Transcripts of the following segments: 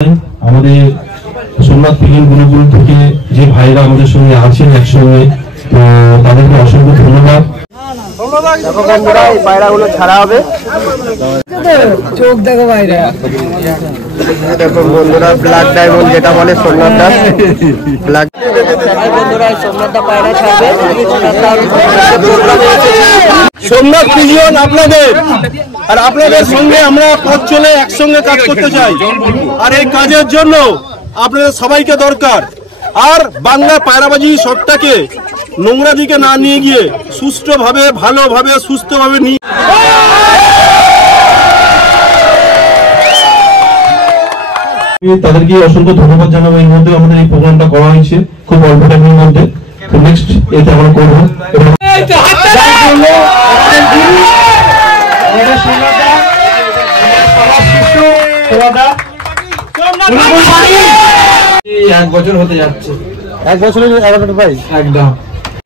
আমাদের সোমনাথ ফিল্ম গুরুকুল থেকে যে ভাইরা আমাদের সঙ্গে আছেন একসঙ্গে, তো তাদেরকে অসংখ্য ধন্যবাদ। পায়রাগুলো ছাড়া হবে, চোখ দেখো বাইরে দেখো বন্ধুরা, ব্ল্যাক ডায়মন্ড যেটা বলে সোমনাথ দা, ব্ল্যাক বন্ধুরা সোমনাথ দা পায়রা ছাড়বে। সোমনাথ ফিলিয়ন আপনাদের আর আপনাদের সঙ্গে আমরা পথ চলে একসঙ্গে কাজ করতে চাই, আর এই কাজের জন্য আপনাদের সবাইকে দরকার। আর বাংলা পায়রাবাজি শটটাকে নোংরা দিকে না নিয়ে গিয়ে সুষ্ঠুভাবে, ভালোভাবে, সুস্থভাবে নিয়ে তাদেরকে অসংখ্য ধন্যবাদ জানাবো। এর মধ্যে আমাদের এই প্রোগ্রামটা করা হয়েছে খুব অল্প টাইমের মধ্যে। তো নেক্সট এটা আমরা করবো। এক বছর হতে যাচ্ছে, এক বছরের 11টা প্রাইজ একদম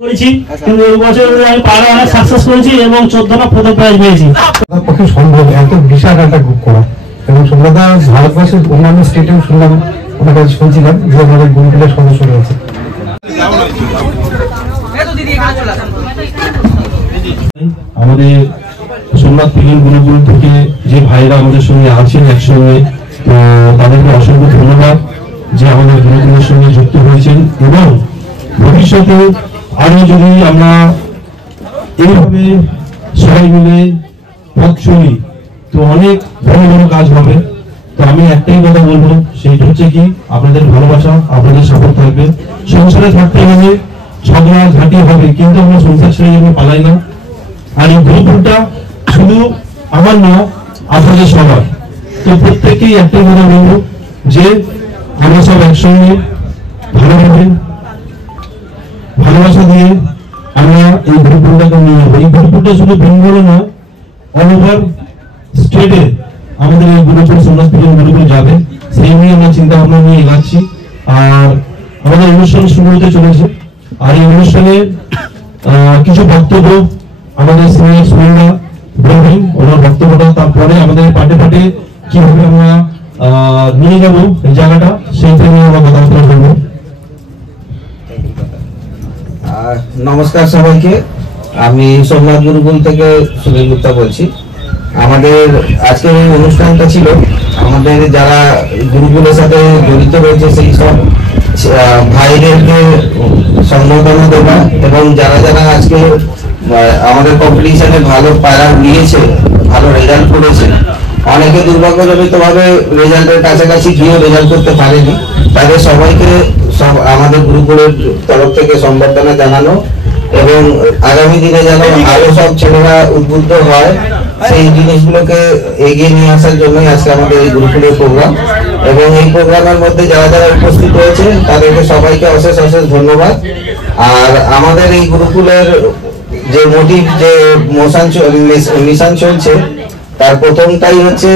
করেছি, কিন্তু এই বছর আমি পায়রা অনেক সাকসেস করেছি এবং 14টা প্রথম প্রাইজ পেয়েছি। পক্ষে সম্ভব এত বিশাল একটা গ্রুপ করা, এবং সোমনাথদা ভারতবর্ষের অন্যান্য স্টেটেও শুনলাম, ওনার কাছে শুনছিলাম যে আমাদের গ্রুপের সদস্য রয়েছে। আমাদের সোমনাথ ফিল্ম গুরুকুল থেকে যে ভাইরা আমাদের সঙ্গে আছেন একসঙ্গে, তো তাদেরকে অসংখ্য ধন্যবাদ যে আমাদের গুরুকুলের সঙ্গে যুক্ত হয়েছেন, এবং ভবিষ্যতে আরো যদি আমরা এইভাবে সবাই মিলে পথ চলি তো অনেক বড় বড় কাজ হবে। তো আমি একটাই কথা বলবো, সেইটা হচ্ছে কি আপনাদের ভালোবাসা, আপনাদের সাপোর্ট থাকবে। সংসারে থাকতে গেলে ঝগড়া ঝাঁটি হবে, কিন্তু আমরা সংসার ছেড়ে যেন পালাই না। আর এই গুরুকুলটা শুধু আমার না, আপনাদের সবার। তো প্রত্যেককেই একটাই কথা বলবো যে আমরা সব একসঙ্গে ভালোভাবে ভালোবাসা দিয়ে আমরা এই গুরুকুলটাকে নিয়ে যাবো। এই গুরুকুলটা শুধু বেঙ্গলে না, অল ওভার স্টেটে আমাদের এই গুরুকুল সোমনাথ ফিল্ম গুরুকুল যাবে, সেই নিয়ে আমরা চিন্তা ভাবনা নিয়ে এগাচ্ছি। আর আমাদের অনুষ্ঠান শুরু হতে চলেছে, আর এই অনুষ্ঠানে কিছু বক্তব্য আমাদের সিনিয়র স্টুডেন্টরা বলবেন, ওনার বক্তব্যটা। তারপরে আমাদের পাটে পাটে কিভাবে আমরা নিয়ে যাব এই জায়গাটা, সেইটা নিয়ে আমরা কথাবার্তা বলবো। নমস্কার সবাইকে, আমি সোমনাথ গুরুকুল থেকে সুনীল গুপ্তা বলছি। আমাদের আজকের এই অনুষ্ঠানটা ছিল আমাদের যারা গুরুকুলের সাথে জড়িত রয়েছে সেই সব ভাইদেরকে সম্বোধনা দেওয়া, এবং যারা যারা আজকে আমাদের কম্পিটিশনে ভালো পায়রা নিয়েছে, ভালো রেজাল্ট করেছে, অনেকে দুর্ভাগ্যজনিতভাবে রেজাল্টের কাছাকাছি গিয়েও রেজাল্ট করতে পারেনি, তাদের সবাইকে আমাদের গুরুকুলের তরফ থেকে সম্বর্ধনা জানানো, এবং আগামী দিনে যেন আরো সব ছেলেরা উদ্বুদ্ধ হয় সেই জিনিসগুলোকে এগিয়ে নিয়ে আসার জন্যই আজকে আমাদের এই গুরুকুলের প্রোগ্রাম। এবং এই প্রোগ্রামের মধ্যে যারা যারা উপস্থিত হয়েছে তাদেরকে সবাইকে অশেষ অশেষ ধন্যবাদ। আর আমাদের এই গুরুকুলের যে মোটিভ, যে মিশন চলছে, তার প্রথমটাই হচ্ছে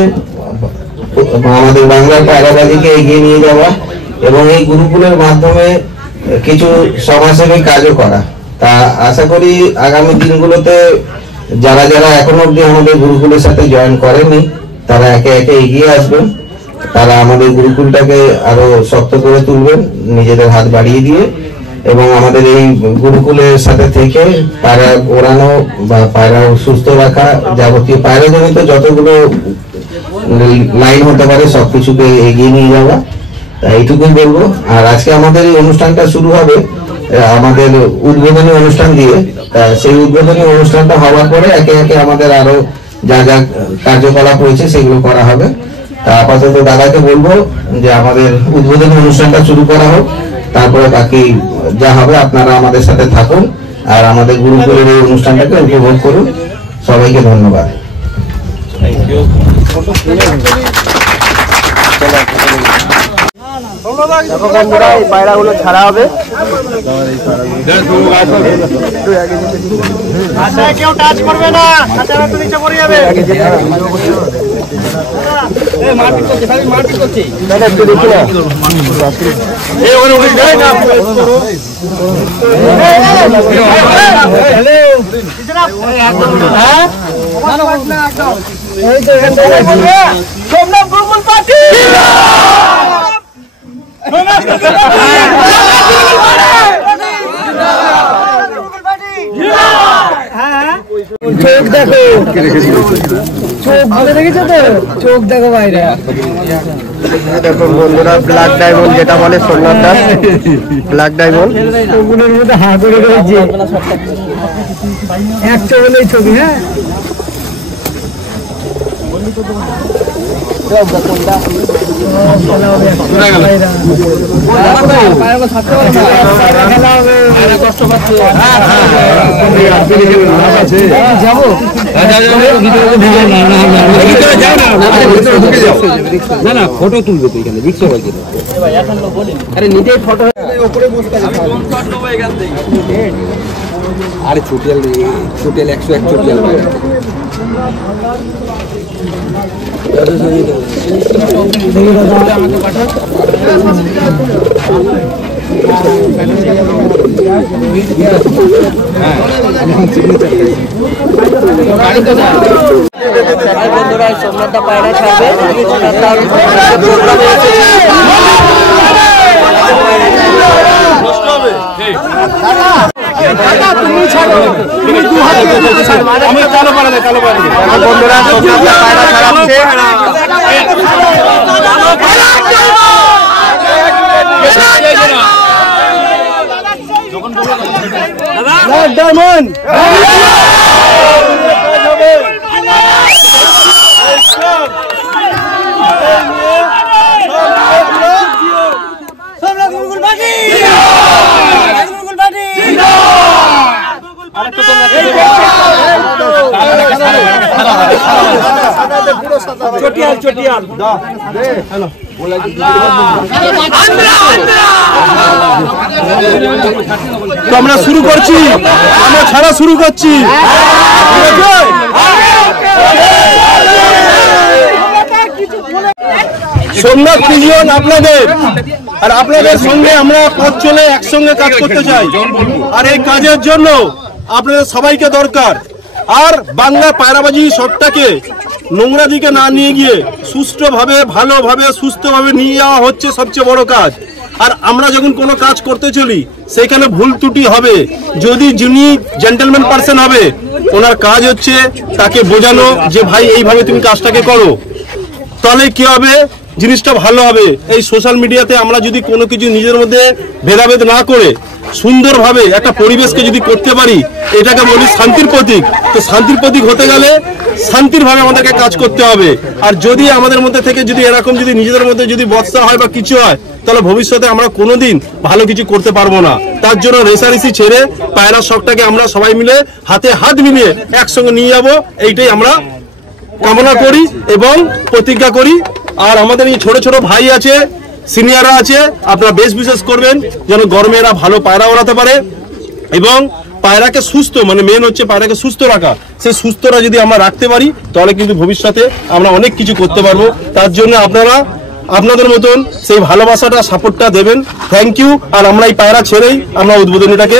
আমাদের বাংলার পায়রাবাজিকে এগিয়ে নিয়ে যাওয়া, এবং এই গুরুকুলের মাধ্যমে কিছু সমাজসেবী কাজও করা। তা আশা করি আগামী দিনগুলোতে যারা যারা এখনো অব্দি আমাদের গুরুকুলের সাথে জয়েন করেনি তারা একে একে এগিয়ে আসবেন, তারা আমাদের গুরুকুলটাকে আরো শক্ত করে তুলবেন নিজেদের হাত বাড়িয়ে দিয়ে, এবং আমাদের এই গুরুকুলের সাথে থেকে পায়রা ওড়ানো বা পায়রা সুস্থ রাখা, যাবতীয় পায়রাজনিত যতগুলো লাইন হতে পারে সবকিছুকে এগিয়ে নিয়ে যাওয়া, এইটুকুই বলবো। আর আজকে আমাদের এই অনুষ্ঠানটা শুরু হবে আমাদের উদ্বোধনী অনুষ্ঠান দিয়ে। সেই উদ্বোধনী অনুষ্ঠানটা হওয়ার পরে একে একে আমাদের আরো যা যা কার্যকলাপ রয়েছে সেগুলো করা হবে। তা আপাতত দাদাকে বলবো যে আমাদের উদ্বোধনী অনুষ্ঠানটা শুরু করা হোক, তারপরে বাকি যা হবে আপনারা আমাদের সাথে থাকুন আর আমাদের গুরুকুলের এই অনুষ্ঠানটাকে উপভোগ করুন। সবাইকে ধন্যবাদ। দেখো বন্ধুরা, এই পায়রাগুলো ছাড়া হবে। কেউ টাচ করবে না, নিচে পড়ে যাবে। একদম সোমনাথ গুরুকুল পার্টি চোখ দেখো, চোখ ভালো দেখেছো তো, চোখ দেখো বাইরে। দেখুন বন্ধুরা, ব্ল্যাক ডায়মন্ড যেটা বলে সোমনাথ দাস, ব্ল্যাক ডায়মন্ড ওগুলোর মধ্যে হা করে রয়েছে, এক চোখের ছবি। হ্যাঁ ফটো তুলবে তো এখানে রিক্সা বাকি আরে নিজেই ফটো আরে ছোটিয়াল 101 ছোটিয়াল বন্ধুরা সোমনাথদা পায়রা ছাড়বে, বন্ধুরা সোমনাথদা পায়রা ছাড়াচ্ছে। ডায়মন্ড চটিয়াল চটিয়াল তো আমরা শুরু করছি, আমরা ছাড়া শুরু করছি। সোমনাথ পিলিয়ন আপনাদের, আর আপনাদের সঙ্গে আমরা পথ চলে একসঙ্গে কাজ করতে চাই। আর এই কাজের জন্য আপনাদের সবাইকে দরকার। আর বাংলা পায়রাবাজি শটটাকে নোংরা দিকে না নিয়ে গিয়ে সুষ্ঠুভাবে, ভালোভাবে, সুস্থভাবে নিয়ে যাওয়া হচ্ছে সবচেয়ে বড় কাজ। আর আমরা যখন কোনো কাজ করতে চলি সেখানে ভুল ত্রুটি হবে। যদি যিনি জেন্টলম্যান পার্সন হবে, ওনার কাজ হচ্ছে তাকে বোঝানো যে ভাই এইভাবে তুমি কাজটাকে করো, তাহলে কি হবে, জিনিসটা ভালো হবে। এই সোশ্যাল মিডিয়াতে আমরা যদি কোনো কিছু নিজের মধ্যে ভেদাভেদ না করে সুন্দরভাবে একটা পরিবেশকে যদি করতে পারি, এটাকে বলি শান্তির প্রতীক। তো শান্তির প্রতীক হতে গেলে শান্তিরভাবে আমাদেরকে কাজ করতে হবে। আর যদি আমাদের মধ্যে থেকে যদি এরকম যদি নিজেদের মধ্যে যদি বৎসা হয় বা কিছু হয়, তাহলে ভবিষ্যতে আমরা কোনোদিন ভালো কিছু করতে পারবো না। তার জন্য রেসারেসি ছেড়ে পায়রার শখটাকে আমরা সবাই মিলে হাতে হাত মিলিয়ে একসঙ্গে নিয়ে যাব, এইটাই আমরা কামনা করি এবং প্রতিজ্ঞা করি। আর আমাদের এই ছোট ছোট ভাই আছে, সিনিয়ররা আছে, আপনারা বেশ বিশেষ করবেন যেন গরমে এরা ভালো পায়রা ওড়াতে পারে এবং পায়রাকে সুস্থ, মানে মেন হচ্ছে পায়রাকে সুস্থ রাখা। সেই সুস্থরা যদি আমরা রাখতে পারি তাহলে কিন্তু ভবিষ্যতে আমরা অনেক কিছু করতে পারবো। তার জন্য আপনারা আপনাদের মতন সেই ভালোবাসাটা, সাপোর্টটা দেবেন। Thank you. আর আমরা এই পায়রা ছেড়েই আমরা উদ্বোধনীটাকে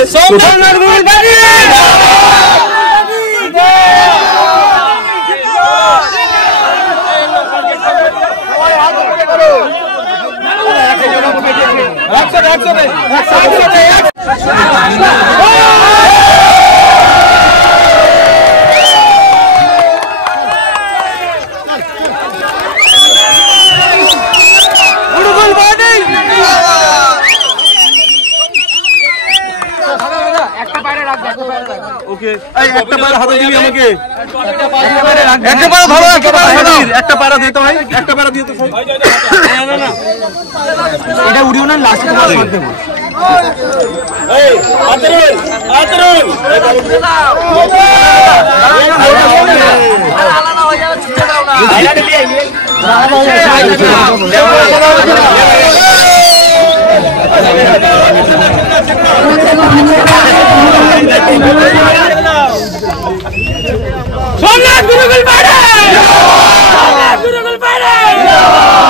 একটা পায়রা হাতে দিবি আমাকে, একটা পায়রা ধরো, একটা পায়রা দিতে হয়, একটা পায়রা দিতে হয়। এটা উড়িও না, লাস্টে তোমার শট দেব। এই আতরুল আতরুল আলাদা হয়ে যাবে, ছিটে দাও না, এটা নিয়ে সোমনাথ গুরুকুল পায়রা, সোমনাথ গুরুকুল পায়রা,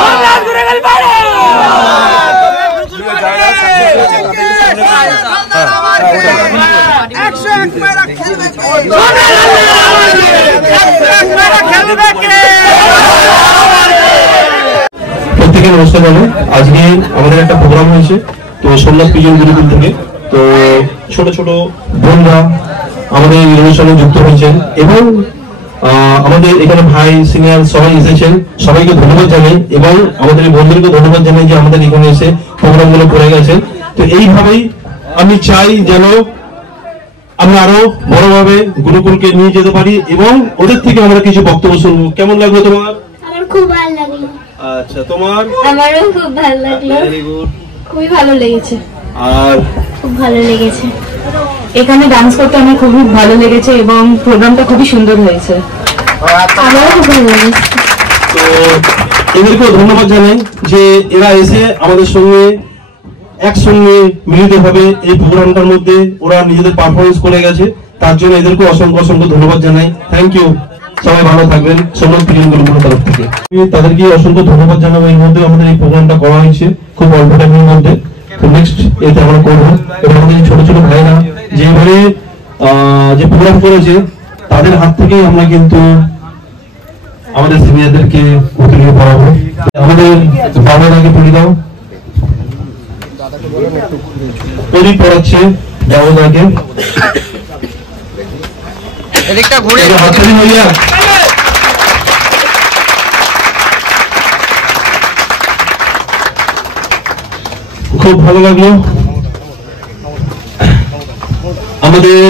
সোমনাথ গুরুকুল পায়রা। 101 পায়রা খেলবে কে? 101 পায়রা খেলবে কে? সবাইকে নমস্কার জানাই। আজকে আমাদের একটা প্রোগ্রাম হয়েছে তো সোমনাথ পিজন গুরুকুল থেকে, তো ছোট ছোট বোনরা আমাদের এই অনুষ্ঠানে যুক্ত হয়েছেন এবং আমাদের এখানে ভাই সিনিয়র সবাই এসেছেন, সবাইকে ধন্যবাদ জানাই এবং আমাদের এই বন্ধুদেরকে ধন্যবাদ জানাই যে আমাদের এখানে এসে প্রোগ্রামগুলো করে গেছে। তো এইভাবেই আমি চাই যেন আমরা আরো বড়ভাবে গুরুকুলকে নিয়ে যেতে পারি এবং ওদের থেকে আমরা কিছু বক্তব্য শুনবো। কেমন লাগলো তোমার? আমার খুব ভালো লাগলো। আচ্ছা, তোমার? আমারও খুব ভালো লাগলো। Very good. খুবই ভালো লেগেছে। আর খুব ভালো লেগেছে। এখানে ডান্স করতে আমার খুবই ভালো লেগেছে এবং প্রোগ্রামটা খুবই সুন্দর হয়েছে। আমারও খুব ভালো লেগেছে। তো এদেরকেও ধন্যবাদ জানাই যে এরা এসে আমাদের সঙ্গে একসঙ্গে মিলিত ভাবে এই প্রোগ্রামটার মধ্যে ওরা নিজেদের পারফরমেন্স করে গেছে, তার জন্য এদেরকে অসংখ্য অসংখ্য ধন্যবাদ জানাই। Thank you. সবাই ভালো থাকবেন। সোমনাথ পিজন গুরুকুলের তরফ থেকে আমি তাদেরকে অসংখ্য ধন্যবাদ জানাবো। এর মধ্যে আমাদের এই প্রোগ্রামটা করা হয়েছে খুব অল্প টাইমের মধ্যে। তো নেক্সট এতে আমরা করবো এবং আমাদের ছোট ছোট ভাইরা যেভাবে যে প্রোগ্রাম করেছে তাদের হাত থেকেই আমরা কিন্তু আমাদের সিনিয়রদেরকে উত্তীর্ণ করাবো। আমাদের বাবাদাকে পড়ি দাও, প্রদীপ পড়াচ্ছে বাবাদাকে। এদিকটা ঘুরে হাততালি হইয়া খুব ভালো লাগলো। আমাদের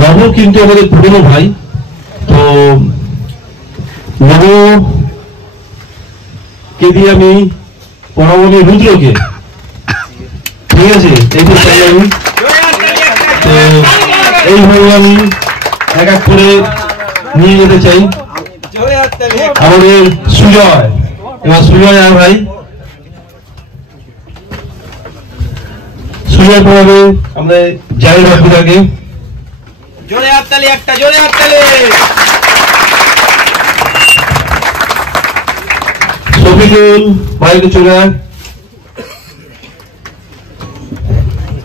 নব কিন্তু আমাদের পুরনো ভাই, তো নব কে দিয়ে আমি পড়াবো রুদ্রকে, ঠিক আছে? এই তো চাই আমি, তো এইভাবে আমি এক এক করে নিয়ে যেতে চাই। আমাদের সুজয়, এবার সুজয় আর ভাই সুজয় পড়াবে আমরা জাহির বাবুদাকে। জোরে হাততালি, একটা জোরে হাততালি। শফিকুল ভাইকে চলে আয়।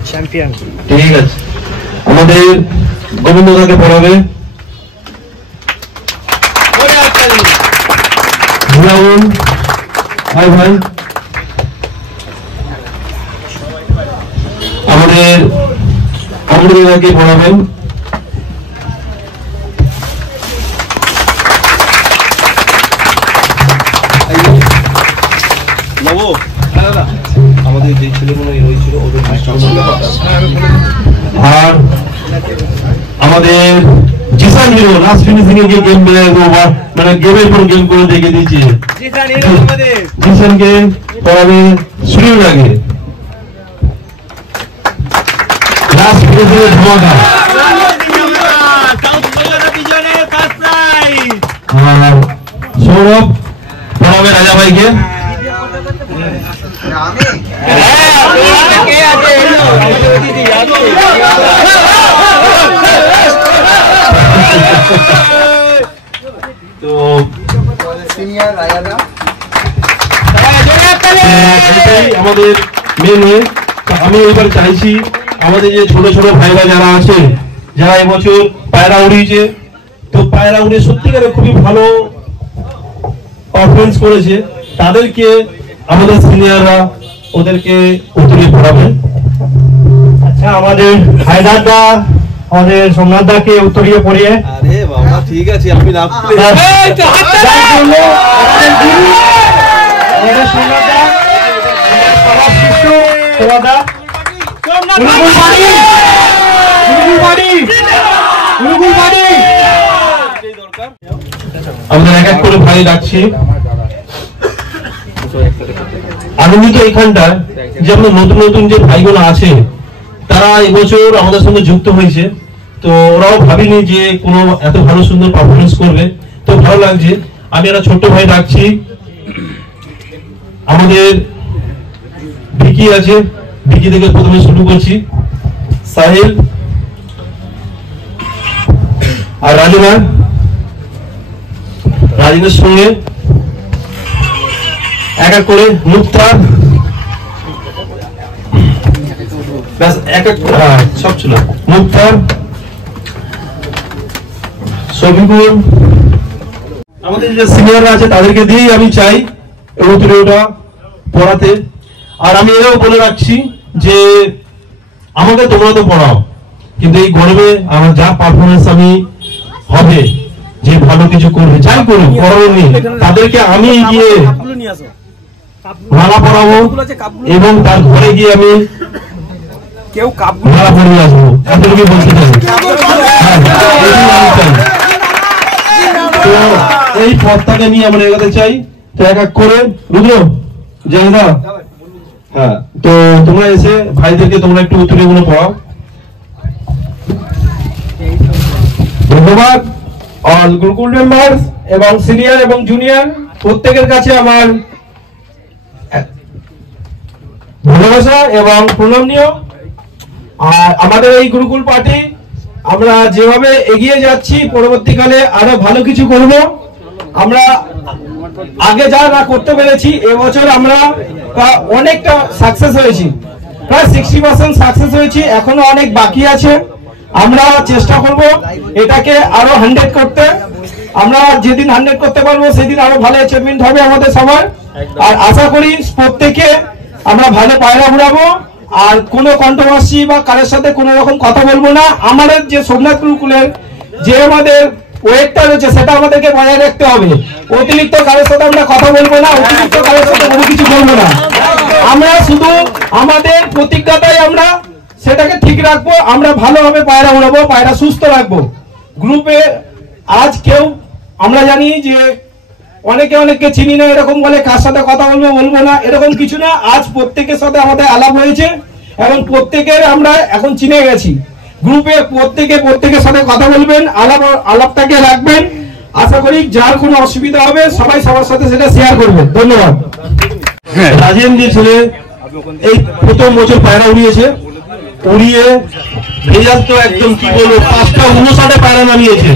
চ্যাম্পিয়ন, ঠিক আছে। আমাদের গোবিন্দদাকে পড়াবে। জোরে হাততালি। ভুলাউন ভাই ভাই। আমাদের অমৃতাকে পড়াবেন। আমাদের যে ছেলেগুলো রয়েছিল ওদের আর আমাদের জিসান হিরো লাস্ট ফিনিশিং এ গেম মানে গেমের পর গেম করে দেখে দিয়েছে। জিসানকে পড়াবে সুরিয়াকে। লাস্ট ফিনিশিং এ ধামাকা। আর সৌরভ পড়াবে রাজা ভাইকে। তো আমাদের মেয়ে, আমি এবার চাইছি আমাদের যে ছোট ছোট ভাইরা যারা আছে, যারা এবছর পায়রা উড়িয়েছে, তো পায়রা উড়ে সত্যিকারে খুবই ভালো পারফরমেন্স করেছে, তাদেরকে আমাদের সিনিয়ররা ওদেরকে উত্তরে পড়াবে। আচ্ছা, আমাদের হায়দারদা আমাদের সোমনাথদাকে উত্তরীয় পড়িয়ে। আরে বাবা ঠিক আছে, আমি লাভ আমরা এক এক করে ভাই ডাকছি। আনন্দিত এইখানটা যে আমাদের নতুন নতুন যে ভাইগুলো আছে তারা এবছর আমাদের সঙ্গে যুক্ত হয়েছে, তো ওরাও ভাবিনি যে কোনো এত ভালো সুন্দর পারফরমেন্স করবে, তো ভালো লাগছে। আমি একটা ছোট্ট ভাই ডাকছি। আমাদের ভিকি আছে, ভিকি থেকে প্রথমে শুরু করছি। সাহিল আর রাজনা, রাজনের সঙ্গে এক এক করে মুক্তার, এক এক সব ছিল মুক্তার, শফিকুল, আমাদের যে সিনিয়ররা আছে তাদেরকে দিয়েই আমি চাই উত্তরীয়টা পড়াতে। আর আমি এটাও বলে রাখছি যে আমাকে তোমরা তো পড়াও, কিন্তু এই গরমে আমার যা পারফরমেন্স আমি হবে, যে ভালো কিছু করবে, যাই করুক পড়ানো তাদেরকে আমি গিয়ে মালা পড়াবো এবং তার ঘরে গিয়ে আমি মালা পড়িয়ে আসবো, এতটুকু বলতে চাই। তো এই পথটাকে নিয়ে আমরা এগোতে চাই। তো এক এক করে রুদ্র জায়গা, হ্যাঁ, তো তোমরা এসে ভাইদেরকে তোমরা একটু উত্তরীয়গুলো পড়াও। ধন্যবাদ অল গুরুকুল মেম্বার্স এবং সিনিয়র এবং জুনিয়র প্রত্যেকের কাছে আমার ভালোবাসা এবং প্রণাম নিও। আর আমাদের এই গুরুকুল পার্টি আমরা যেভাবে এগিয়ে যাচ্ছি, পরবর্তীকালে আরো ভালো কিছু করব। আমরা আগে যা না করতে পেরেছি, এবছর আমরা অনেকটা সাকসেস হয়েছি, প্রায় 60% সাকসেস হয়েছি, এখনো অনেক বাকি আছে। আমরা চেষ্টা করব এটাকে আরো 100 করতে। আমরা যেদিন 100 করতে পারবো সেদিন আরো ভালো অ্যাচিভমেন্ট হবে আমাদের সবার। আর আশা করি প্রত্যেকে আমরা ভালো পায়রা উড়াবো, আর কোনো কন্ট্রোভার্সি বা কারোর সাথে কোনো রকম কথা বলবো না। আমাদের যে সোমনাথ গুরুকুলের যে আমাদের ওয়েটটা রয়েছে সেটা আমাদেরকে বজায় রাখতে হবে। অতিরিক্ত কারোর সাথে আমরা কথা বলবো না, অতিরিক্ত কারোর সাথে কোনো কিছু বলবো না। আমরা শুধু আমাদের প্রতিজ্ঞাটাই আমরা সেটাকে ঠিক রাখবো। আমরা ভালোভাবে পায়রা উড়াবো, পায়রা সুস্থ রাখবো। গ্রুপে আজ কেউ, আমরা জানি যে অনেকে চিনি না, এরকম বলে কার সাথে কথা বলবো না, এরকম কিছু না। আজ প্রত্যেকের সাথে আমাদের আলাপ হয়েছে এবং প্রত্যেকের আমরা এখন চিনে গেছি। গ্রুপে প্রত্যেকের সাথে কথা বলবেন, আলাপটাকে রাখবেন। আশা করি যার কোনো অসুবিধা হবে সবাই সবার সাথে সেটা শেয়ার করবেন। ধন্যবাদ। রাজেন যে ছেলে এই প্রথম বছর পায়রা উড়িয়েছে, উড়িয়ে রেজাল্ট তো একদম কি বলবো, 559 পায়রা নামিয়েছে,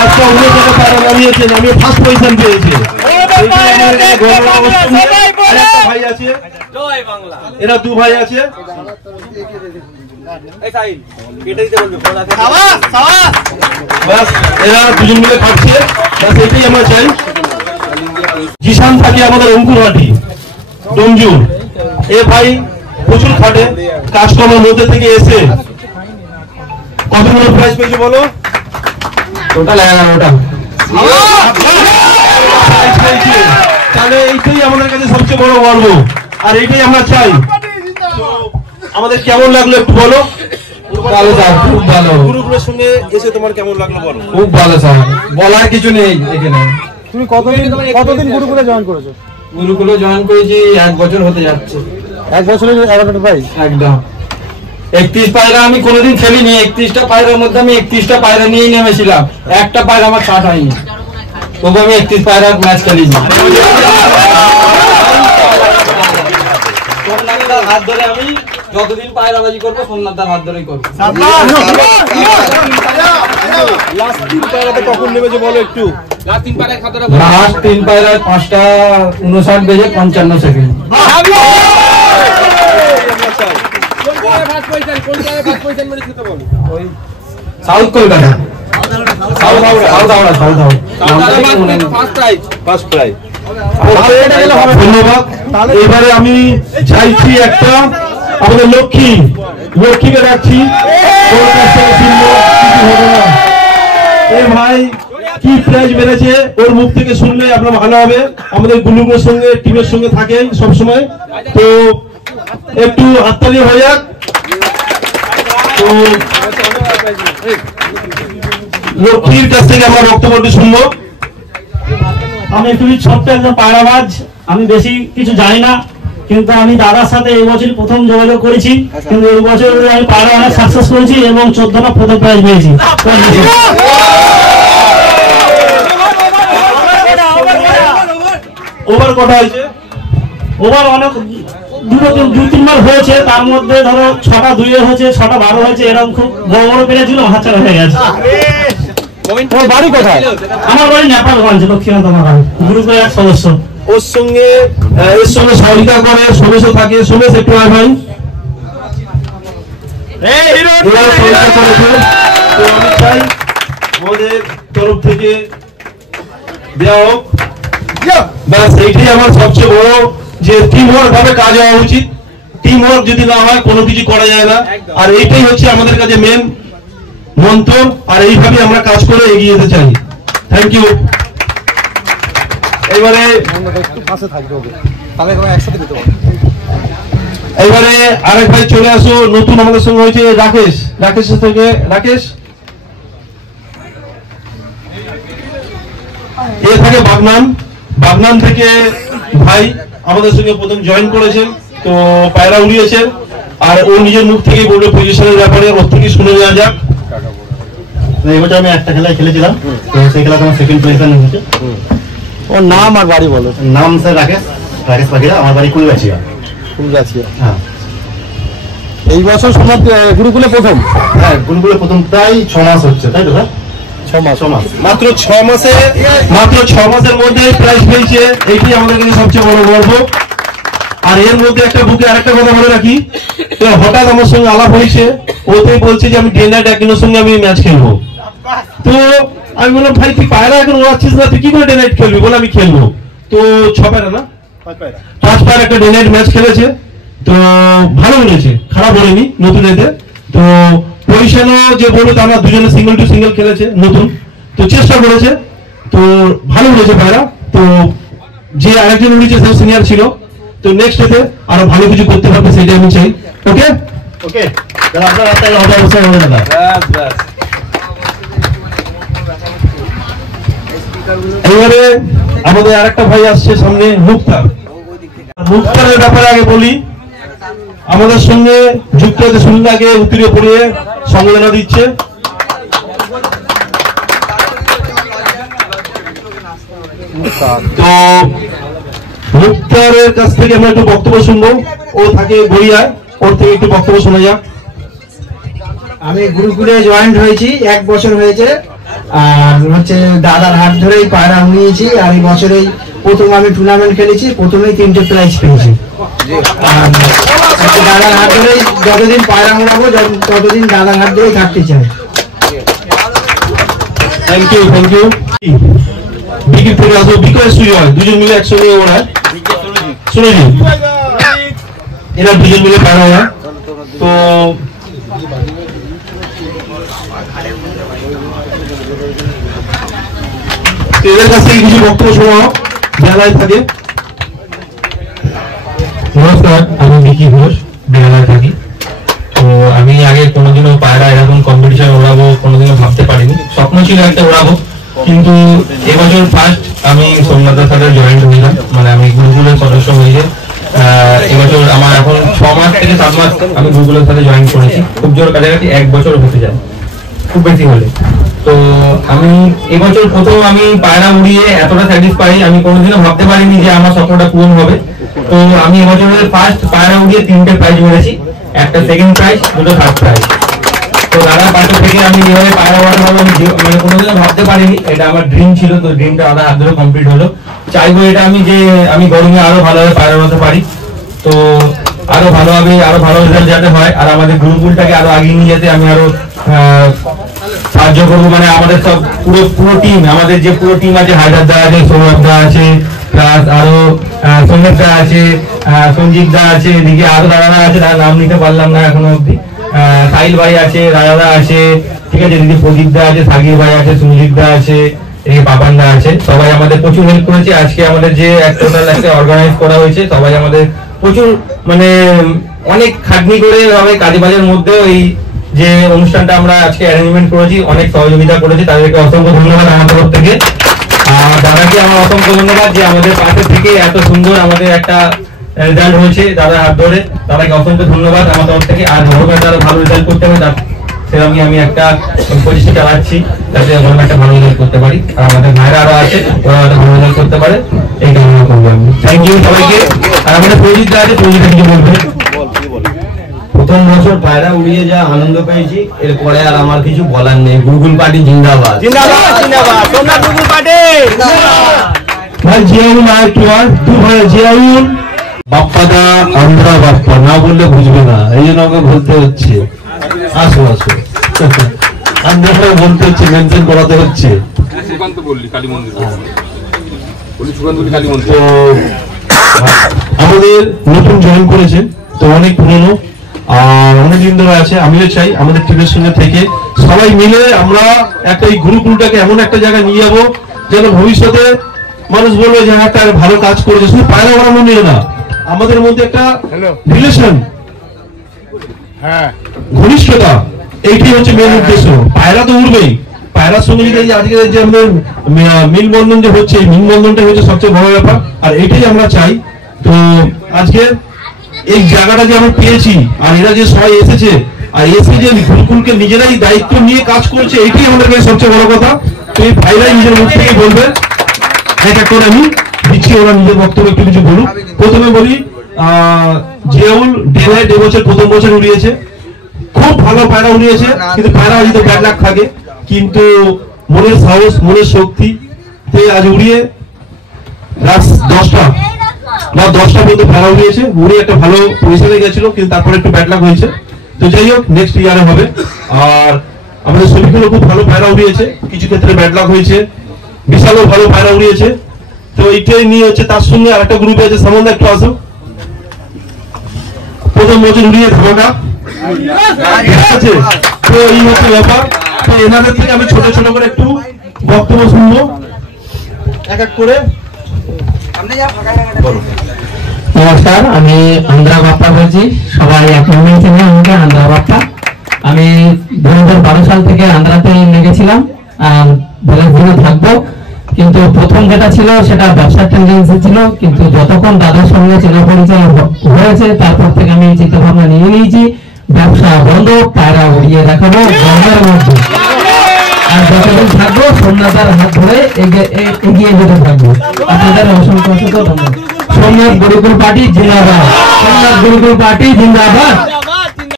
559 পায়রা নামিয়েছে, নামিয়ে ফার্স্ট পজিশন পেয়েছে। ভাই আছে, এরা দু ভাই আছে, এরা দুজন মিলে খাচ্ছে, এটাই আমরা চাই। জিশান থাকে আমাদের অঙ্কুরহাটি ডোমজুর, এ ভাই প্রচুর খাটে, কাজকর্মের মধ্যে থেকে এসে কতগুলো প্রাইজ পেয়েছে বলো? টোটাল 11টা। তাহলে এইটাই আমাদের কাছে সবচেয়ে বড় গর্ব, আর এইটাই আমরা চাই। আমাদের কেমন লাগলো একটু বলো। ভালো স্যার, খুব ভালো। গ্রুপের সঙ্গে এসে তোমার কেমন লাগলো বলো। খুব ভালো স্যার, বলার কিছু নেই এখানে। তুমি কতদিন গুরুকুলে জয়েন করেছো? গুরুকুলে জয়েন করেছি 1 বছর হতে যাচ্ছে। 1 বছরে 11টা প্রাইজ? একদম। 31 পায়রা আমি কোনোদিন খেলিনি। 31টা পায়রার মধ্যে আমি 31টা পায়রা নিয়েই নেমেছিলাম, একটা পায়রা আমার শার্ট হয়নি, তবু আমি 31 পায়রার ম্যাচ খেলিনি। সোমনাথদার হাত ধরে আমি যতদিন পায়রাবাজি করবো সোমনাথদার হাত ধরেই করবো। লাস্ট 3 পায়রাতে কখন নেমেছে বলো একটু। লাস্ট 3 পায়রায় 5টা 59 বেজে 55 second. South Kolkata, south first prize. ধন্যবাদ। এবারে আমি চাইছি একটা আমাদের লক্ষ্মীকে রাখছি, ওর কাছ থেকে শুনবো কিছু হবে না। এই ভাই কি প্রাইজ মেরেছে, ওর মুখ থেকে শুনলে আপনার ভালো হবে। আমাদের গুলুগুলোর সঙ্গে টিমের সঙ্গে থাকেন সবসময়, তো একটু হাততালি হয়ে যাক। তো লক্ষ্মীর কাছ থেকে আমরা বক্তব্যটি শুনবো। আমি খুবই ছোট্ট একজন পায়রাবাজ, আমি বেশি কিছু জানি না, কিন্তু আমি দাদার সাথে এই বছর প্রথম যোগাযোগ করেছি, কিন্তু এই বছর আমি পায়রা অনেক সাকসেস করেছি এবং 14টা প্রথম প্রাইজ পেয়েছি। ওভার কটা হয়েছে? ওভার অনেক 2-3 বার হয়েছে, তার মধ্যে ধরো 6টা 2-এ হয়েছে, 6টা 12 হয়েছে, এরকম খুব বড় বড় পেরেছিল, হাতছাড়া হয়ে গেছে। বাড়ি কোথায়? আমার বাড়ি নেপালগঞ্জ, লক্ষ্মীনাথ আমার বাড়ি, গ্রুপের এক সদস্য। ওর সঙ্গে এর সঙ্গে সহযোগিতা করে সোমেশও থাকে। সোমেশ একটু আয় ভাই। এরা সহযোগিতা করেছে, তো আমি চাই আমাদের তরফ থেকে দেওয়া হোক। ব্যাস এইটাই আমার সবচেয়ে বড়, যে টিম ওয়ার্ক ভাবে কাজ হওয়া উচিত। টিম ওয়ার্ক যদি না হয় কোনো কিছু করা যায় না, আর এইটাই হচ্ছে আমাদের কাছে মেন মন্ত্র, আর এইভাবে আমরা কাজ করে এগিয়ে যেতে চাই। Thank you. এবারে আরেক ভাই চলে আসো, নতুন আমাদের সঙ্গে হয়েছে রাকেশ। রাকেশের থেকে রাকেশ এ থাকে বাগনান। বাগনান থেকে ভাই আমাদের সঙ্গে প্রথম জয়েন করেছেন, তো পায়রা উড়িয়েছেন, আর ও নিজের মুখ থেকে বলবে পজিশনের ব্যাপারে, ওর থেকে শুনে নেওয়া যাক। এবছর আমি একটা খেলায় খেলেছিলাম, তো সেই খেলাতে আমার সেকেন্ড পজিশন হয়েছে। ওর নাম আর বাড়ি বলো। নাম স্যার রাকেশ পাখিরা, আমার বাড়ি কুলগাছিয়া। হ্যাঁ, এই বছর সোমনাথ গুরুকুলে প্রথম। হ্যাঁ গুরুকুলে প্রথম প্রায় 6 মাস হচ্ছে, তাই তো স্যার? 6 মাস। মাত্র 6 মাসের মধ্যে প্রাইজ পেয়েছে, এইটি আমাদের কাছে সবচেয়ে বড় গর্ব। আর এর মধ্যে একটা বুকে আরেকটা কথা বলে রাখি, তো হঠাৎ আমার সঙ্গে আলাপ হয়েছে, ওতেই বলছে যে আমি ডে নাইট একজনের সঙ্গে আমি ম্যাচ খেলবো। তো আমি বললাম ভাই তুই পায়রা এখন ওড়াচ্ছিস না, তুই কি করে ডে নাইট খেলবি? বলে আমি খেলবো। তো 6 পায়রা না 5 পায়রা একটা ডে নাইট ম্যাচ খেলেছে, তো ভালো বলেছে, খারাপ বলেনি নতুন এতে। তো পজিশনও যে বললো তা না, দুজনে সিঙ্গেল টু সিঙ্গেল খেলেছে নতুন, তো চেষ্টা করেছে, তো ভালো বলেছে পায়রা। তো যে আরেকজন উড়েছে সে সিনিয়র ছিল, তো নেক্সট এতে আরো ভালো কিছু করতে পারবে সেটাই আমি চাই। ওকে ওকে, তাহলে আপনার রাস্তায় হবে অবশ্যই হবে দাদা। এবারে আমাদের আরেকটা ভাই আসছে সামনে, মুক্তার। মুক্তারের ব্যাপারে আগে বলি, আমাদের সঙ্গে যুক্ত হতে শুনলে আগে উত্তরে পড়িয়ে সংবর্ধনা দিচ্ছে। তো মুক্তারের কাছ থেকে আমরা একটু বক্তব্য শুনবো, ও থাকে গড়িয়ায়, ওর থেকে একটু বক্তব্য শোনা যাক। আমি গুরুকুলে জয়েন্ট হয়েছি, 1 বছর হয়েছে, আর হচ্ছে দাদার হাত ধরেই পায়রা উড়িয়েছি, আর এই বছরেই প্রথম আমি টুর্নামেন্ট খেলেছি, প্রথমেই 3টে প্রাইজ পেয়েছি। আর দাদার হাত ধরেই যতদিন পায়রা উড়াবো ততদিন দাদার হাত ধরেই থাকতে চাই। Thank you, thank you. বিকির থেকে আসো, বিকজ সুজয় দুজন মিলে একসঙ্গে ওড়ায়, শুনেছি এরা দুজন মিলে পায়রা ওড়ায়। তো এদের কাছ থেকে কিছু বক্তব্য শোনা হোক, বেলায় থাকে। নমস্কার, আমি বিকি ঘোষ, বেহালায় থাকি। তো আমি আগে কোনোদিনও পায়রা এরকম কম্পিটিশন ওড়াবো কোনোদিনও ভাবতে পারিনি, স্বপ্ন ছিল একটা ওড়াবো, কিন্তু এবছর ফার্স্ট আমি সোমনাথের সাথে জয়েন্ট হইলাম, মানে আমি গুরুকুলের সদস্য হয়েছে। এবছর আমার এখন 6 মাস থেকে 7 মাস আমি গুরুকুলের সাথে জয়েন করেছি, খুব জোর কাছাকাছি 1 বছর হতে যায় খুব বেশি হলে। তো আমি এবছর প্রথম আমি পায়রা উড়িয়ে এতটা স্যাটিসফাই আমি কোনোদিনও ভাবতে পারিনি যে আমার স্বপ্নটা পূরণ হবে। তো আমি এবছরের ফার্স্ট পায়রা উড়িয়ে 3টে প্রাইজ মেরেছি, একটা সেকেন্ড প্রাইজ, 2টো থার্ড প্রাইজ। তো দাদার পাশে থেকে আমি যেভাবে পায়রা ওড়াতে পারবো আমি মানে কোনোদিনও ভাবতে পারিনি, এটা আমার ড্রিম ছিল। তো ড্রিমটা দাদা হাত ধরে কমপ্লিট হলো। চাইবো এটা আমি গরমে আরো ভালোভাবে পায়রা ওড়াতে পারি, তো আরো ভালোভাবে আরো ভালো রেজাল্ট যাতে হয়, আর আমাদের গুরুকুলটাকে আরো আগিয়ে নিয়ে যেতে আমি আরো সাহায্য করবো। মানে আমাদের সব পুরো টিম, আমাদের যে পুরো টিম আছে, হায়দার দা আছে, সৌরভ দা আছে, প্লাস আরো সৌমেশ দা আছে, সঞ্জীব দা আছে, এদিকে আরো দাদারা আছে, তার নাম নিতে পারলাম না এখনো অব্দি। সাহিল ভাই আছে, রাজাদা আছে, ঠিক আছে, এদিকে প্রদীপ দা আছে, সাকির ভাই আছে, সুজিত দা আছে, এদিকে পাপান দা আছে। সবাই আমাদের প্রচুর হেল্প করেছে। আজকে আমাদের যে টোটাল একটা অর্গানাইজ করা হয়েছে, সবাই আমাদের প্রচুর মানে অনেক খাটনি করে কাজে বাজের মধ্যেও এই যে অনুষ্ঠানটা আমরা আজকে অ্যারেঞ্জমেন্ট করেছি, অনেক সহযোগিতা করেছি, তাদেরকে অসংখ্য ধন্যবাদ আমার তরফ থেকে। আর দাদাকে আমার অসংখ্য ধন্যবাদ যে আমাদের পাশে থেকে এত সুন্দর আমাদের একটা রেজাল্ট হয়েছে দাদার হাত ধরে, তাদেরকে অসংখ্য ধন্যবাদ আমার তরফ থেকে। আর ভগবান আরো ভালো রেজাল্ট করতে হবে, সেরকম আমি একটা প্রচেষ্টা চালাচ্ছি যাতে আমরা একটা ভালো রেজাল্ট করতে পারি, আর আমাদের ভাইরা আরো আছে ওরা একটা ভালো রেজাল্ট করতে পারে, এই কামনা করবো আমি। থ্যাংক ইউ সবাইকে। আর আমাদের প্রজিত আছে, প্রজিত কিছু বলবে। প্রথম বছর পায়রা উড়িয়ে যা আনন্দ পেয়েছি, এরপরে আর আমার কিছু বলার নেই। গুরুকুল পার্টি জিন্দাবাদ, জিন্দাবাদ, জিন্দাবাদ, সোমনাথ গুরুকুল পার্টি ভাই জিয়াউল আর কি আর তুই ভাই জিয়াউল বাপ্পাদা আমরা বাপ্পা না বললে বুঝবে না, এই জন্য আমাকে বলতে হচ্ছে। আসো আসো, আমরা বলতে হচ্ছে, মেনশন করাতে হচ্ছে। তো আমাদের নতুন জয়েন করেছে, তো অনেক পুরনো আর অনেকদিন ধরে আছে। আমিও চাই আমাদের টিমের সঙ্গে থেকে সবাই মিলে আমরা একটা এই গুরুকুলটাকে এমন একটা জায়গায় নিয়ে যাবো যেন ভবিষ্যতে মানুষ বলবে যে একটা ভালো কাজ করেছে। শুধু পায়রা ওড়ানো নিয়ে না, আমাদের মধ্যে একটা রিলেশন, ঘনিষ্ঠতা, এইটাই হচ্ছে মেন উদ্দেশ্য। পায়রা তো উড়বেই, পায়রার সঙ্গে যদি আজকে যে আমাদের মিলবন্ধন যে হচ্ছে, এই মিলবন্ধনটা হচ্ছে সবচেয়ে বড় ব্যাপার, আর এটাই আমরা চাই। তো আজকে এই জায়গাটা যে আমরা পেয়েছি আর এরা যে সবাই এসেছে আর এসে যে গুরুকুলকে নিজেরাই দায়িত্ব নিয়ে কাজ করছে, এটাই আমাদের কাছে সবচেয়ে বড় কথা। তো এই ভাইরাই নিজের মুখ থেকে বলবে, এক এক করে আমি দিচ্ছি, ওরা নিজের বক্তব্য একটু কিছু বলুক। প্রথমে বলি জিয়াউল ডে নাইট এবছর প্রথম বছর উড়িয়েছে, খুব ভালো পায়রা উড়িয়েছে, কিন্তু পায়রা হয়তো ব্যাড লাক থাকে, কিন্তু মনের সাহস মনের শক্তি আজ উড়িয়ে রাত 10টা পর্যন্ত পায়রা উড়িয়েছে, উড়িয়ে একটা ভালো পজিশনে গেছিল, কিন্তু তারপরে একটু ব্যাড লাক হয়েছে। তো যাই হোক, নেক্সট ইয়ারে হবে। আর আমাদের শরীফুলও খুব ভালো পায়রা উড়িয়েছে, কিছু ক্ষেত্রে ব্যাড লাক হয়েছে, বিশালও ভালো পায়রা উড়িয়েছে। তো এইটাই নিয়ে হচ্ছে, তার সঙ্গে আরেকটা গ্রুপে আছে, সামন্দা একটু আসো। প্রথম বছর উড়িয়ে ধামাকা আছে। তো এই হচ্ছে ব্যাপার। তো এনাদের থেকে আমি ছোট ছোট করে একটু বক্তব্য শুনবো, এক এক করে। নমস্কার, আমি আন্দ্রা বাপ্পা বলছি, সবাই এক নামেই চেনে আমাকে, আন্দ্রা বাপ্পা। আমি 2012 সাল থেকে আন্দ্রাতে লেগেছিলাম, ভেলেজপুরে থাকবো। কিন্তু প্রথম যেটা ছিল সেটা ব্যবসার টেন্ডেন্সি ছিল, কিন্তু যতক্ষণ দাদার সঙ্গে চেনা পরিচয় হয়েছে তারপর থেকে আমি চিন্তা ভাবনা নিয়ে নিয়েছি ব্যবসা বন্ধ, পায়রা উড়িয়ে দেখাবো গঙ্গার মধ্যে। আর যতদিন থাকবো সোমনাথের হাত ধরে এগিয়ে যেতে থাকবো। আপনাদের অসংখ্য অসংখ্য ধন্যবাদ। সোমনাথ গুরুকুল পার্টি জিন্দাবাদ, সোমনাথ গুরুকুল পার্টি জিন্দাবাদ।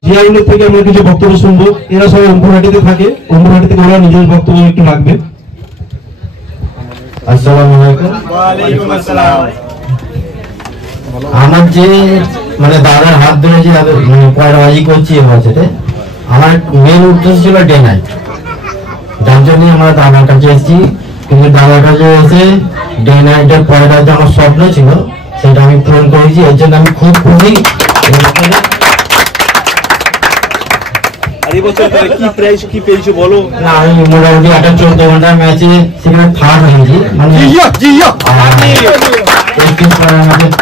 জিয়াউলের থেকে আমরা কিছু বক্তব্য শুনবো। এরা সবাই অম্বুহাটিতে থাকে, অম্বুহাটি থেকে ওরা নিজের বক্তব্য একটু রাখবে। আসসালামু আলাইকুম। ওয়ালাইকুম আসসালাম। আমার যে মানে দাদার হাত ধরে যে পায়রাবাজি করছি এবছরে, আমার মেন উদ্দেশ্য ছিল ডে নাইট, যার জন্য আমরা দাদার কাছে এসেছি। কিন্তু দাদার কাছে এসে ডে নাইটের পায়রা যে আমার স্বপ্ন ছিল সেটা আমি পূরণ করেছি, এর জন্য আমি খুব খুশি। না, আমি মোটামুটি একটা 14 ঘন্টার ম্যাচে সেখানে থার্ড হয়েছি, মানে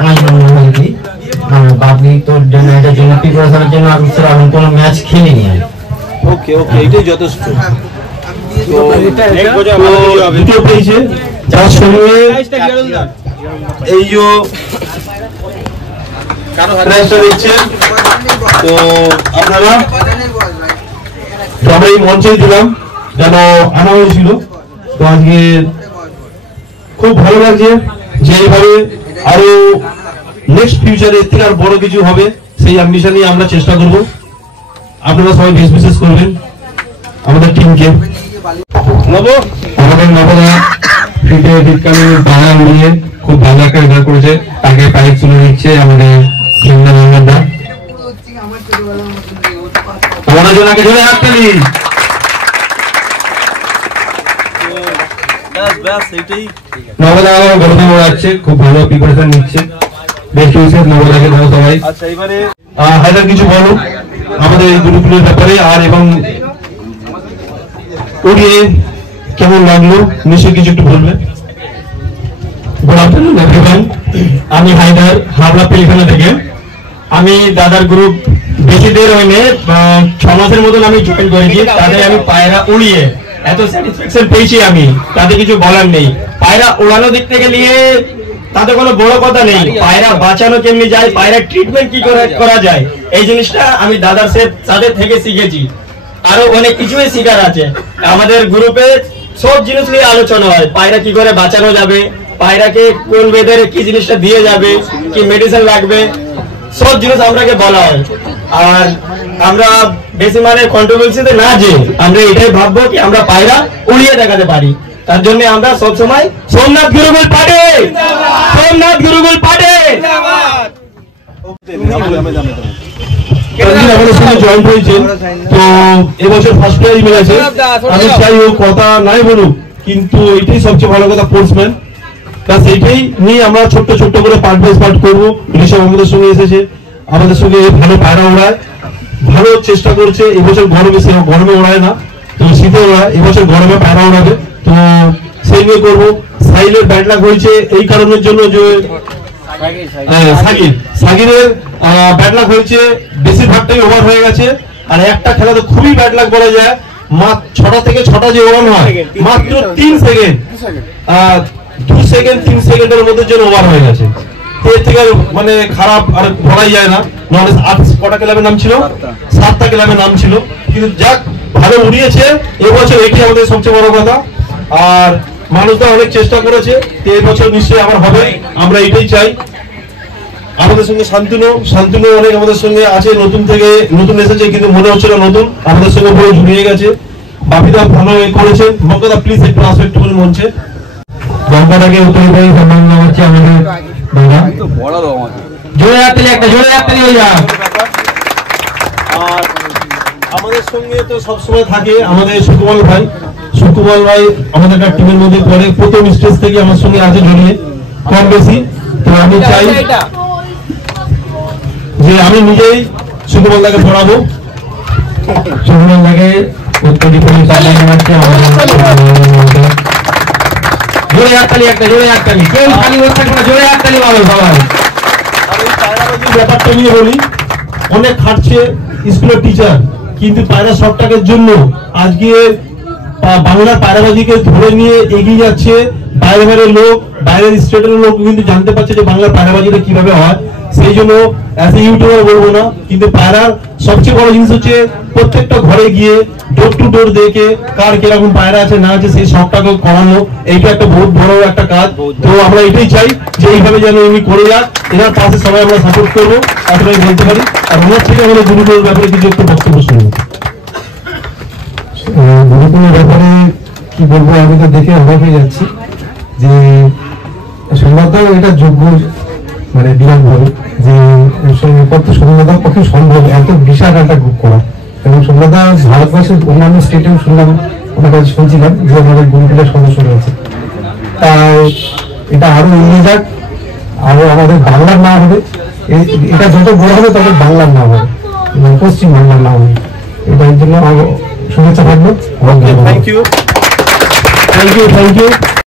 5 নম্বর হয়েছি। বাকি তো ডে নাইটের জন্য প্রিপারেশনের জন্য আমি সেরকম কোনো ম্যাচ খেলিনি আমি। ওকে ওকে, এটাই যথেষ্ট। দুটো পেয়েছে, যার সঙ্গে এই যে প্রাইজটা দিচ্ছেন। তো আপনারা আমরা এই মঞ্চে দিলাম যেন আনা হয়েছিল। তো আজকে খুব ভালো লাগছে যে এইভাবে আরো নেক্সট ফিউচারে এর থেকে আর বড় কিছু হবে, সেই অ্যাম্বিশন নিয়ে আমরা চেষ্টা করব। আপনারা সবাই বিশেষ করবেন আমাদের টিমকে। আমাদের নবদা ফিটে শীতকালীন পায়রা উড়িয়ে খুব ভালো একটা রেজাল্ট করেছে, তাকে প্রাইজ তুলে দিচ্ছে আমাদের দা। আমাদের জন্য আগে ধরে হাততালি। নবদা আমার গর্বে ওড়াচ্ছে, খুব ভালো প্রিপারেশন নিচ্ছে। বেস্ট উইশেস নবদাকে দাও সবাই। আচ্ছা, এবারে হায়দার কিছু বলো আমাদের এই গ্রুপগুলোর ব্যাপারে, আর এবং উড়িয়ে কেমন লাগলো নিশ্চয়ই কিছু একটু বলবে। গুড আফটারনুন এভরিওয়ান, আমি হায়দার, হাবড়া পিলখানা থেকে। আমি দাদার গ্রুপ বেশি দের হয়নি, 6 মাসের মতন আমি জয়েন করেছি। তাদের আমি পায়রা উড়িয়ে এত স্যাটিসফ্যাকশন পেয়েছি, আমি তাদের কিছু বলার নেই। পায়রা উড়ানো দিক থেকে নিয়ে তাতে কোনো বড় কথা নেই, পায়রা বাঁচানো কেমনি যায়, পায়রা ট্রিটমেন্ট কি করে করা যায়, এই জিনিসটা আমি দাদার সাথে থেকে শিখেছি। আরো অনেক কিছুই শিখার আছে। আমাদের গ্রুপে সব জিনিস নিয়ে আলোচনা হয়, পায়রা কি করে বাঁচানো যাবে, পায়রাকে কোন ওয়েদারে কি জিনিসটা দিয়ে যাবে, কি মেডিসিন লাগবে, সব জিনিস আমরাকে বলা হয়। আর আমরা বেশি মানে কন্ট্রোভার্সিতে না যে আমরা এটাই ভাববো কি আমরা পায়রা উড়িয়ে দেখাতে পারি। তার জন্য আমরা সব সময় সোমনাথ গুরুকুল পার্টি, সোমনাথ গুরুকুল পার্টি। আমাদের সঙ্গে জয়েন্ট হয়েছে, তো এবছর ফার্স্ট প্রাইজ মিলেছে। আমি চাই ও কথা নাই বলুক, কিন্তু এটাই সবচেয়ে ভালো কথা, স্পোর্টসম্যান। প্লাস এইটাই নিয়ে আমরা ছোট্ট ছোট্ট করে পার্ট বাই পার্ট করবো। ঋষভ আমাদের সঙ্গে এসেছে, আমাদের সঙ্গে ভালো পায়রা ওড়ায়, ভালো চেষ্টা করছে। এবছর গরমে ওড়ায় না, তো শীতে ওড়ায়, এবছর গরমে পায়রা ওড়াবে, তো সেই নিয়ে করবো। সাইলের ব্যাড লাক হয়েছে এই কারণের জন্য যে সাকিরের ব্যাড লাক হয়েছে, বেশিরভাগটাই ওভার হয়ে গেছে। আর একটা খেলাতে খুবই ব্যাড লাক বলা যায়, মাত্র 6টা থেকে 6টা যে ওভার হয় মাত্র 3 সেকেন্ড 2 সেকেন্ড 3 সেকেন্ডের মধ্যে জন্য ওভার হয়ে গেছে। এর থেকে মানে খারাপ আর বলাই যায় না। নলেজ 8 কটা ক্লাবের নাম ছিল, 7টা ক্লাবের নাম ছিল, কিন্তু যাক ভালো উড়িয়েছে এবছর, এটি আমাদের সবচেয়ে বড় কথা। আর মানুষরা অনেক চেষ্টা করেছে, এই বছর নিশ্চয়ই আবার হবে, আমরা এটাই চাই। আমাদের সঙ্গে শান্তনু অনেক আমাদের সঙ্গে আছে, নতুন এসেছে, কিন্তু মনে হচ্ছে না নতুন, আমাদের সঙ্গে পুরো জুড়িয়ে গেছে। বাপিদা ভালো করেছেন। বঙ্গদা প্লিজ একটু আসো একটু করে মঞ্চে। গঙ্গাটাকে উত্তরীয় সম্মান জানাচ্ছি আমাদের জোরে হাততালি, একটা জোরে হাততালি হয়ে যা। আর আমাদের সঙ্গে তো সবসময় থাকে আমাদের সুকুমাল ভাই আমাদের একটা টিমের মধ্যে পড়ে, প্রথম স্টেজ থেকে আমার সঙ্গে আছে জড়িয়ে কম বেশি। তো আমি চাই যে আমি নিজেই সুকুমালদাকে পড়াবো। সুকুমালদাকে উত্তরীয় সম্মান জানাচ্ছি আমাদের জোরে হাততালি, একটা জোরে হাততালি, কেউ খালি বসে থাকবে না, জোরে হাততালি পাবে সবাই। আর এই পায়রাবাজির ব্যাপারটা নিয়ে বলি, অনেক খাটছে স্কুলের টিচার, কিন্তু পায়রা শটটাকের জন্য আজকে বাংলার পায়রাবাজিকে ধরে নিয়ে এগিয়ে যাচ্ছে। বাইরের লোক, বাইরের স্টেটের লোক কিন্তু জানতে পারছে যে বাংলার পায়রাবাজিটা কিভাবে হয়। সেই জন্য অ্যাজ এ ইউটিউবার বলবো না, কিন্তু পায়রার সবচেয়ে বড় জিনিস হচ্ছে প্রত্যেকটা ঘরে গিয়ে ডোর টু ডোর দেখে কার কিরকম পায়রা আছে না আছে সেই শখটাকে করানো, এইটা একটা বহুত বড় একটা কাজ। তো আমরা এটাই চাই যে এইভাবে যেন উনি করে যাক, এনার পাশে সবাই আমরা সাপোর্ট করবো, এতটাই বলতে পারি। আর ওনার থেকে আমাদের গুরুকুলের ব্যাপারে কিছু একটু বক্তব্য শুনবো। গুরুকুলের ব্যাপারে কি বলবো, আমি তো দেখে অবাক হয়ে যাচ্ছি যে সংবাদদাও এটা যোগ্য, মানে বিরাট ভাবে যে সংবাদদার পক্ষে সম্ভব এত বিশাল একটা গ্রুপ করা। এবং সংবাদদা ভারতবর্ষের অন্যান্য স্টেটেও শুনলাম, ওনার কাছে শুনছিলাম যে আমাদের গুরুকুলের সদস্য রয়েছে। তাই এটা আরো এগিয়ে যাক, আরো আমাদের বাংলার নাম হবে, এটা যত বড় হবে তত বাংলার নাম হবে, পশ্চিম বাংলার নাম হবে। এটার জন্য শুভেচ্ছা থাকলো। Thank you.